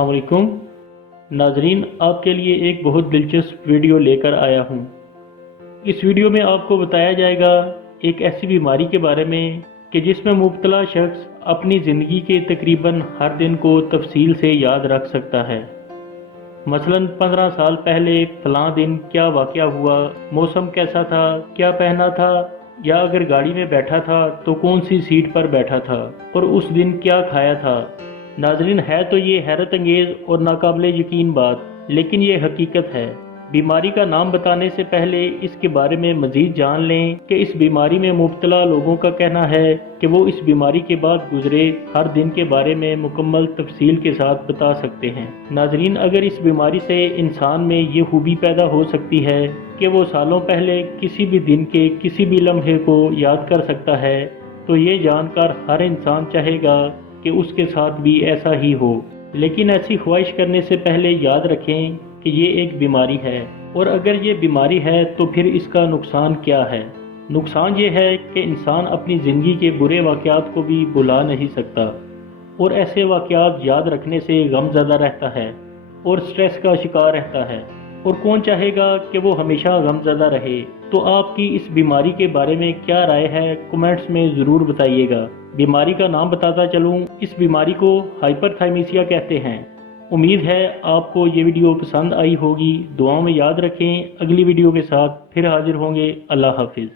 अस्सलाम वालेकुम नाजरीन, आपके लिए एक बहुत दिलचस्प वीडियो लेकर आया हूँ। इस वीडियो में आपको बताया जाएगा एक ऐसी बीमारी के बारे में कि जिसमें मुब्तला शख्स अपनी ज़िंदगी के तकरीबन हर दिन को तफसील से याद रख सकता है। मसलन 15 साल पहले फलां दिन क्या वाक़या हुआ, मौसम कैसा था, क्या पहना था, या अगर गाड़ी में बैठा था तो कौन सी सीट पर बैठा था और उस दिन क्या खाया था। नाज़रीन, है तो ये हैरत अंगेज़ और नाकाबिले यकीन बात, लेकिन ये हकीकत है। बीमारी का नाम बताने से पहले इसके बारे में मज़ीद जान लें कि इस बीमारी में मुब्तला लोगों का कहना है कि वो इस बीमारी के बाद गुजरे हर दिन के बारे में मुकम्मल तफसील के साथ बता सकते हैं। नाज़रीन, अगर इस बीमारी से इंसान में ये खूबी पैदा हो सकती है कि वो सालों पहले किसी भी दिन के किसी भी लम्हे को याद कर सकता है, तो ये जानकर हर इंसान चाहेगा कि उसके साथ भी ऐसा ही हो। लेकिन ऐसी ख्वाहिश करने से पहले याद रखें कि ये एक बीमारी है, और अगर ये बीमारी है तो फिर इसका नुकसान क्या है। नुकसान ये है कि इंसान अपनी ज़िंदगी के बुरे वाक़यात को भी भुला नहीं सकता, और ऐसे वाक़यात याद रखने से गमज़दा रहता है और स्ट्रेस का शिकार रहता है। और कौन चाहेगा कि वो हमेशा गमज़दा रहे। तो आपकी इस बीमारी के बारे में क्या राय है, कमेंट्स में ज़रूर बताइएगा। बीमारी का नाम बताता चलूँ, इस बीमारी को हाइपरथायमीसिया कहते हैं। उम्मीद है आपको ये वीडियो पसंद आई होगी। दुआओं में याद रखें। अगली वीडियो के साथ फिर हाजिर होंगे। अल्लाह हाफिज़।